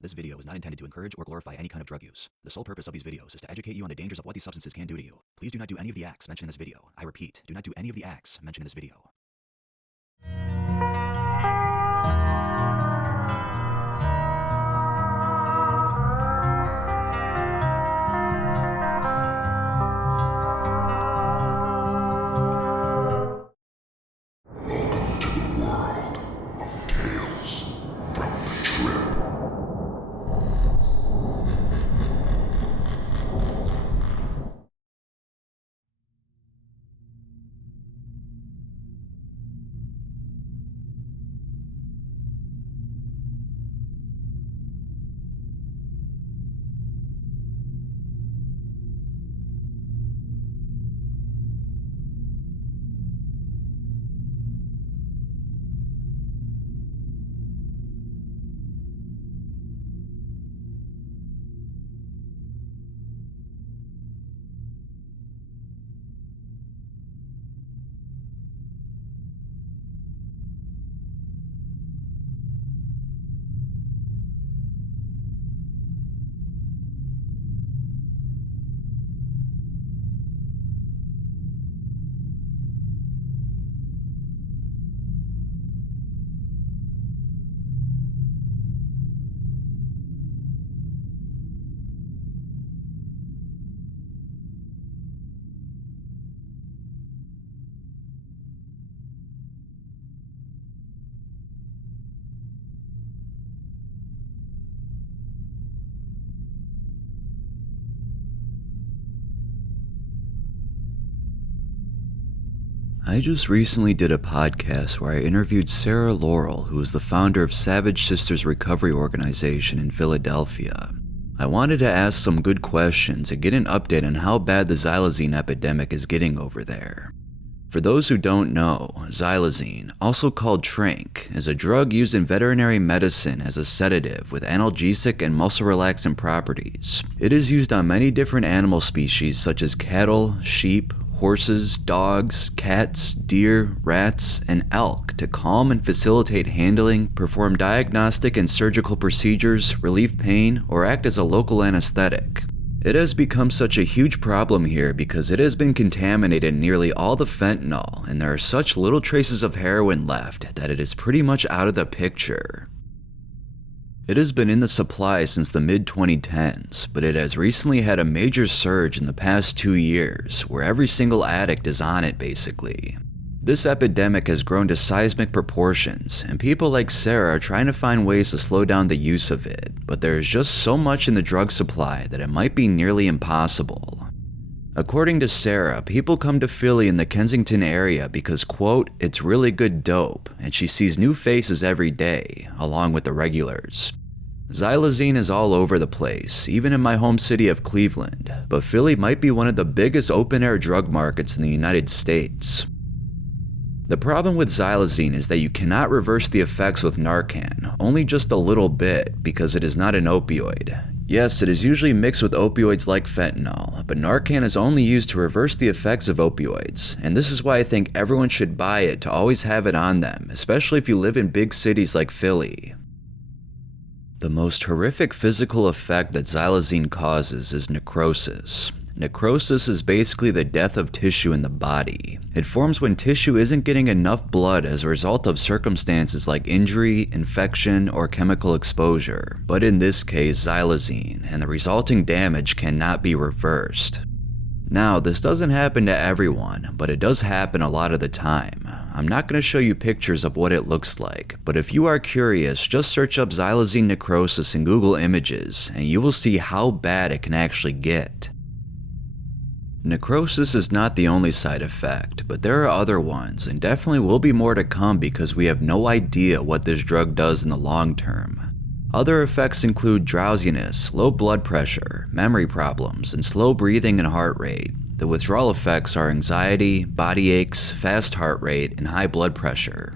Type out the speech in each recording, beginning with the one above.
This video is not intended to encourage or glorify any kind of drug use. The sole purpose of these videos is to educate you on the dangers of what these substances can do to you. Please do not do any of the acts mentioned in this video. I repeat, do not do any of the acts mentioned in this video. Welcome to the world of Tales from the Trip. I just recently did a podcast where I interviewed Sarah Laurel, who is the founder of Savage Sisters Recovery Organization in Philadelphia. I wanted to ask some good questions and get an update on how bad the Xylazine epidemic is getting over there. For those who don't know, xylazine, also called Trink, is a drug used in veterinary medicine as a sedative with analgesic and muscle relaxant properties. It is used on many different animal species such as cattle, sheep, horses, dogs, cats, deer, rats, and elk to calm and facilitate handling, perform diagnostic and surgical procedures, relieve pain, or act as a local anesthetic. It has become such a huge problem here because it has been contaminated in nearly all the fentanyl, and there are such little traces of heroin left that it is pretty much out of the picture. It has been in the supply since the mid-2010s, but it has recently had a major surge in the past 2 years, where every single addict is on it basically. This epidemic has grown to seismic proportions, and people like Sarah are trying to find ways to slow down the use of it, but there is just so much in the drug supply that it might be nearly impossible. According to Sarah, people come to Philly in the Kensington area because, quote, it's really good dope, and she sees new faces every day, along with the regulars. Xylazine is all over the place, even in my home city of Cleveland, but Philly might be one of the biggest open-air drug markets in the United States. The problem with xylazine is that you cannot reverse the effects with Narcan, only just a little bit, because it is not an opioid. Yes, it is usually mixed with opioids like fentanyl, but Narcan is only used to reverse the effects of opioids, and this is why I think everyone should buy it to always have it on them, especially if you live in big cities like Philly. The most horrific physical effect that xylazine causes is necrosis. Necrosis is basically the death of tissue in the body. It forms when tissue isn't getting enough blood as a result of circumstances like injury, infection, or chemical exposure. But in this case, xylazine, and the resulting damage cannot be reversed. Now, this doesn't happen to everyone, but it does happen a lot of the time. I'm not going to show you pictures of what it looks like, but if you are curious, just search up xylazine necrosis in Google Images, and you will see how bad it can actually get. Necrosis is not the only side effect, but there are other ones, and definitely will be more to come because we have no idea what this drug does in the long term. Other effects include drowsiness, low blood pressure, memory problems, and slow breathing and heart rate. The withdrawal effects are anxiety, body aches, fast heart rate, and high blood pressure.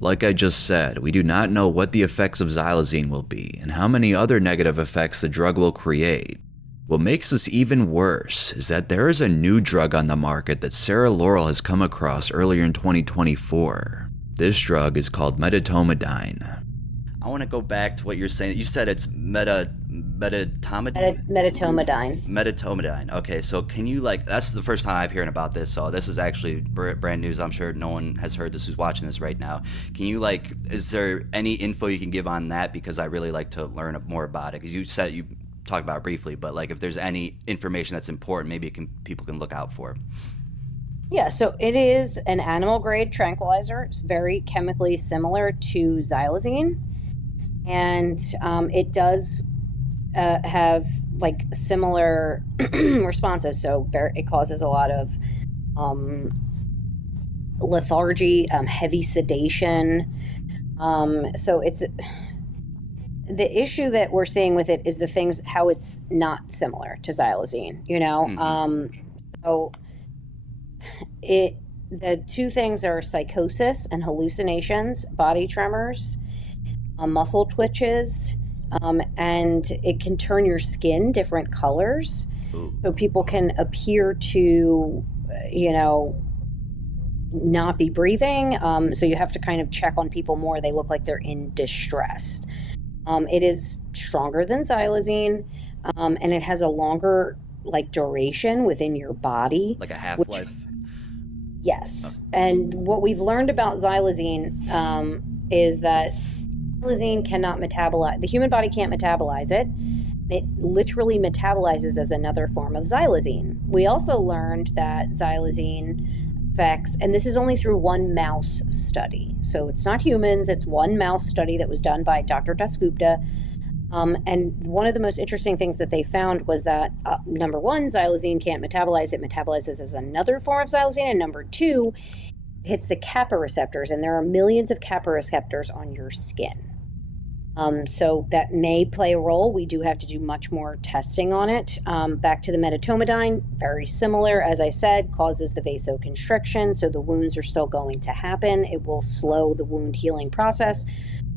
Like I just said, we do not know what the effects of xylazine will be and how many other negative effects the drug will create. What makes this even worse is that there is a new drug on the market that Sarah Laurel has come across earlier in 2024. This drug is called Medetomidine. I want to go back to what you're saying. You said it's medetomidine. Medetomidine. Medetomidine. Okay, so can you like? That's the first time I've hearing about this. So this is actually brand news. I'm sure no one has heard this who's watching this right now. Can you like? Is there any info you can give on that? Because I really like to learn more about it. Because you said you talked about it briefly, but like if there's any information that's important, maybe people can look out for. Yeah, so it is an animal grade tranquilizer. It's very chemically similar to xylazine, and it does have like similar responses. So it causes a lot of lethargy, heavy sedation. So it's the issue that we're seeing with it is the things how it's not similar to xylazine. So the two things are psychosis and hallucinations, body tremors, muscle twitches, and it can turn your skin different colors. So people can appear to, not be breathing. So you have to kind of check on people more. They look like they're in distress. It is stronger than xylazine, and it has a longer duration within your body. Like a half-life? Yes. And what we've learned about xylazine is that xylazine cannot metabolize, the human body can't metabolize it. It literally metabolizes as another form of xylazine. We also learned that xylazine affects, and this is only through one mouse study. So it's not humans, it's one mouse study that was done by Dr. Dasgupta. And one of the most interesting things that they found was that, number one, xylazine can't metabolize. It metabolizes as another form of xylazine. And number two, it hits the kappa receptors. And there are millions of kappa receptors on your skin. So that may play a role. We do have to do much more testing on it. Back to the medetomidine, very similar, as I said, causes the vasoconstriction. So the wounds are still going to happen. It will slow the wound healing process,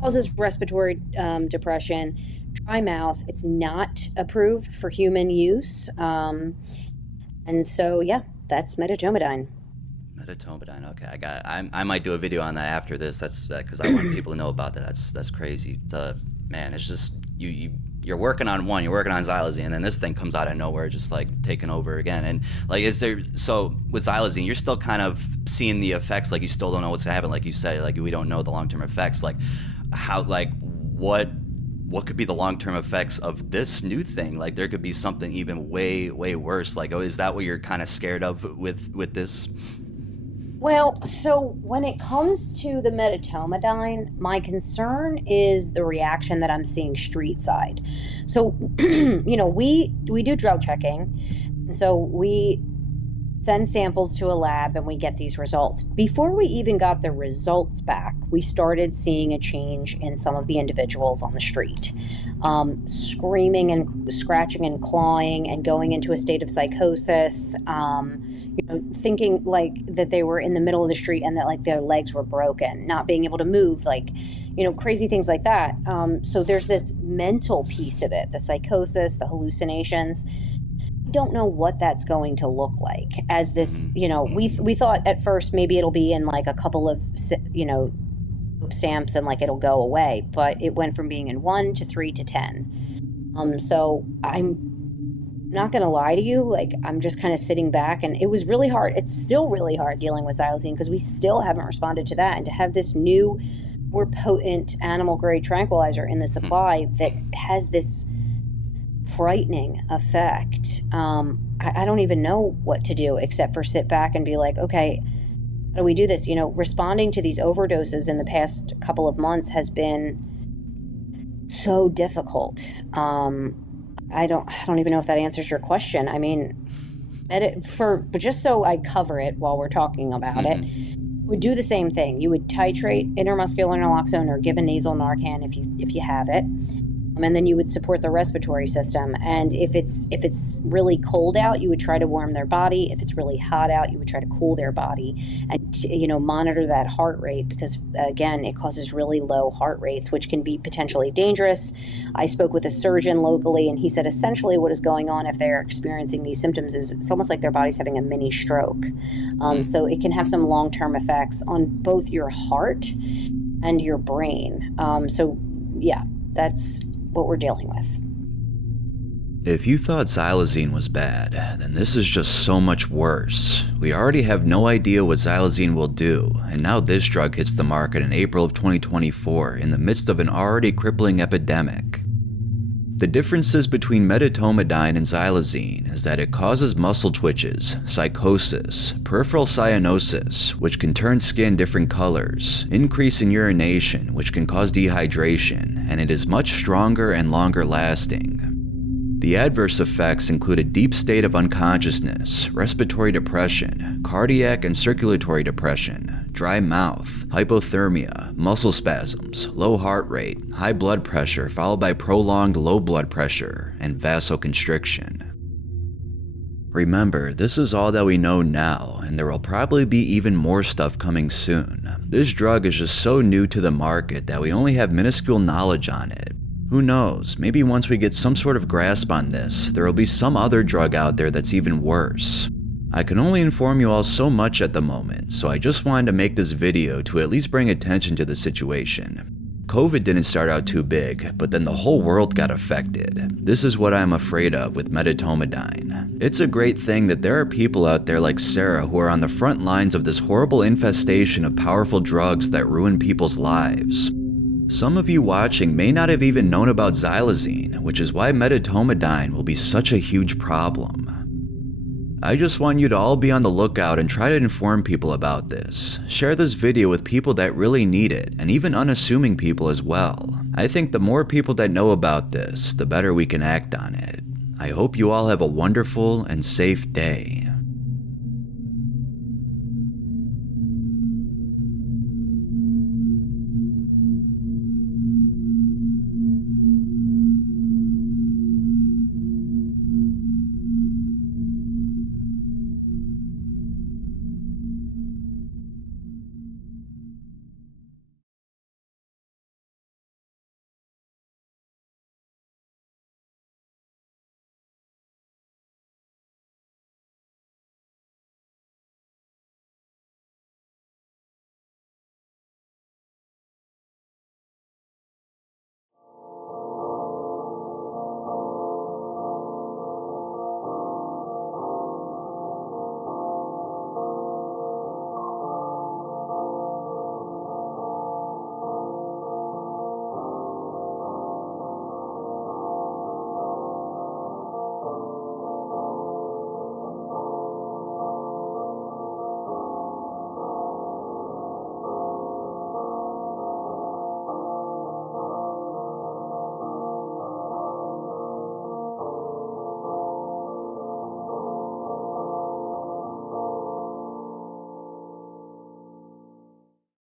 causes respiratory depression, dry mouth. It's not approved for human use. And so, yeah, that's medetomidine. Medetomidine. Okay, I might do a video on that after this. That's because I want people to know about that. That's crazy. Man, it's just you're working on one, you're working on xylazine, and then this thing comes out of nowhere, just like taking over again. And like, so with xylazine, you're still kind of seeing the effects. Like you still don't know what's gonna happen. Like you said, like we don't know the long-term effects. Like how, like what could be the long-term effects of this new thing? Like there could be something even way worse. Like, oh, is that what you're kind of scared of with this? Well, so when it comes to the medetomidine, my concern is the reaction that I'm seeing street side. So, we do drug checking. And so we send samples to a lab and we get these results. Before we even got the results back, we started seeing a change in some of the individuals on the street, screaming and scratching and clawing and going into a state of psychosis, thinking like that they were in the middle of the street and that like their legs were broken, not being able to move, like, crazy things like that. So there's this mental piece of it, the psychosis, the hallucinations. Don't know what that's going to look like as this, we thought at first maybe it'll be in like a couple of, stamps and like it'll go away, but it went from being in 1 to 3 to 10. So I'm not going to lie to you. Like, I'm just kind of sitting back, and it was really hard. It's still really hard dealing with xylazine because we still haven't responded to that. And to have this new, more potent animal grade tranquilizer in the supply that has this frightening effect. I don't even know what to do except for sit back and be like, okay, how do we do this? Responding to these overdoses in the past couple of months has been so difficult. I don't even know if that answers your question. I mean, but just so I cover it while we're talking about it, would do the same thing. You would titrate intramuscular naloxone or give a nasal Narcan if you have it. And then you would support the respiratory system. And if it's really cold out, you would try to warm their body. If it's really hot out, you would try to cool their body and, monitor that heart rate because, again, it causes really low heart rates, which can be potentially dangerous. I spoke with a surgeon locally, and he said essentially what is going on if they're experiencing these symptoms is it's almost like their body's having a mini stroke. So it can have some long-term effects on both your heart and your brain. So yeah, that's what we're dealing with. If you thought xylazine was bad, then this is just so much worse. We already have no idea what xylazine will do, and now this drug hits the market in April of 2024 in the midst of an already crippling epidemic. The differences between medetomidine and xylazine is that it causes muscle twitches, psychosis, peripheral cyanosis, which can turn skin different colors, increase in urination, which can cause dehydration, and it is much stronger and longer lasting. The adverse effects include a deep state of unconsciousness, respiratory depression, cardiac and circulatory depression, dry mouth, hypothermia, muscle spasms, low heart rate, high blood pressure followed by prolonged low blood pressure, and vasoconstriction. Remember, this is all that we know now, and there will probably be even more stuff coming soon. This drug is just so new to the market that we only have minuscule knowledge on it. Who knows, maybe once we get some sort of grasp on this, there will be some other drug out there that's even worse. I can only inform you all so much at the moment, so I just wanted to make this video to at least bring attention to the situation. COVID didn't start out too big, but then the whole world got affected. This is what I'm afraid of with medetomidine. It's a great thing that there are people out there like Sarah who are on the front lines of this horrible infestation of powerful drugs that ruin people's lives. Some of you watching may not have even known about xylazine, which is why medetomidine will be such a huge problem. I just want you to all be on the lookout and try to inform people about this. Share this video with people that really need it, and even unassuming people as well. I think the more people that know about this, the better we can act on it. I hope you all have a wonderful and safe day.